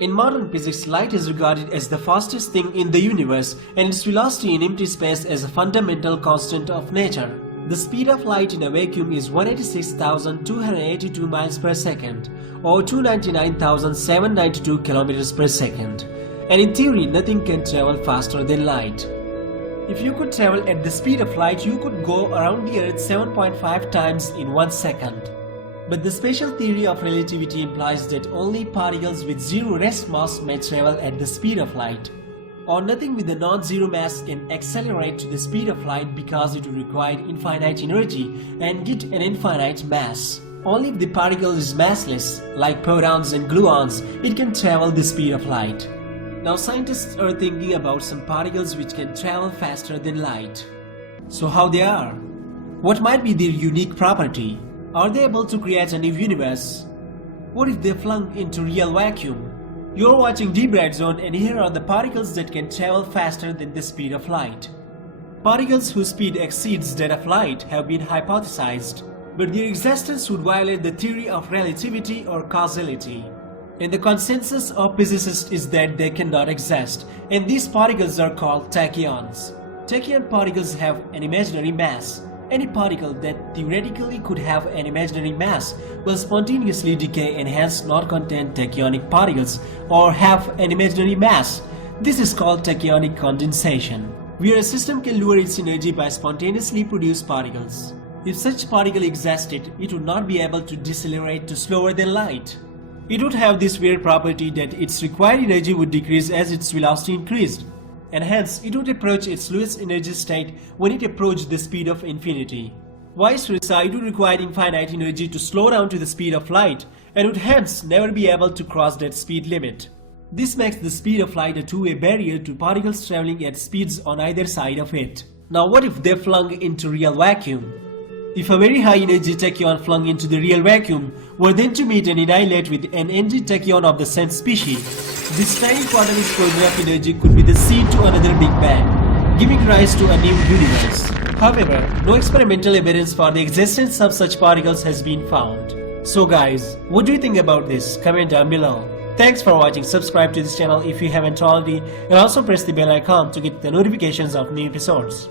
In modern physics, light is regarded as the fastest thing in the universe and its velocity in empty space as a fundamental constant of nature. The speed of light in a vacuum is 186,282 miles per second or 299,792 kilometers per second. And in theory, nothing can travel faster than light. If you could travel at the speed of light, you could go around the Earth 7.5 times in 1 second. But the special theory of relativity implies that only particles with zero rest mass may travel at the speed of light. Or nothing with a non-zero mass can accelerate to the speed of light because it would require infinite energy and get an infinite mass. Only if the particle is massless, like photons and gluons, it can travel the speed of light. Now scientists are thinking about some particles which can travel faster than light. So how they are? What might be their unique property? Are they able to create a new universe? What if they flung into real vacuum? You're watching Deep Red Zone and here are the particles that can travel faster than the speed of light. Particles whose speed exceeds that of light have been hypothesized, but their existence would violate the theory of relativity or causality. And the consensus of physicists is that they cannot exist, and these particles are called tachyons. Tachyon particles have an imaginary mass. Any particle that theoretically could have an imaginary mass will spontaneously decay and hence not contain tachyonic particles or have an imaginary mass. This is called tachyonic condensation, where a system can lower its energy by spontaneously produce particles. If such particle existed, it would not be able to decelerate to slower than light. It would have this weird property that its required energy would decrease as its velocity increased, and hence it would approach its lowest energy state when it approached the speed of infinity. Vice versa, it would require infinite energy to slow down to the speed of light and would hence never be able to cross that speed limit. This makes the speed of light a two-way barrier to particles traveling at speeds on either side of it. Now what if they flung into real vacuum? If a very high energy tachyon flung into the real vacuum were then to meet and annihilate with an energy tachyon of the same species, this tiny quantum explosion of energy could be the seed to another Big Bang, giving rise to a new universe. However, no experimental evidence for the existence of such particles has been found. So guys, what do you think about this? Comment down below. Thanks for watching. Subscribe to this channel if you haven't already and also press the bell icon to get the notifications of new episodes.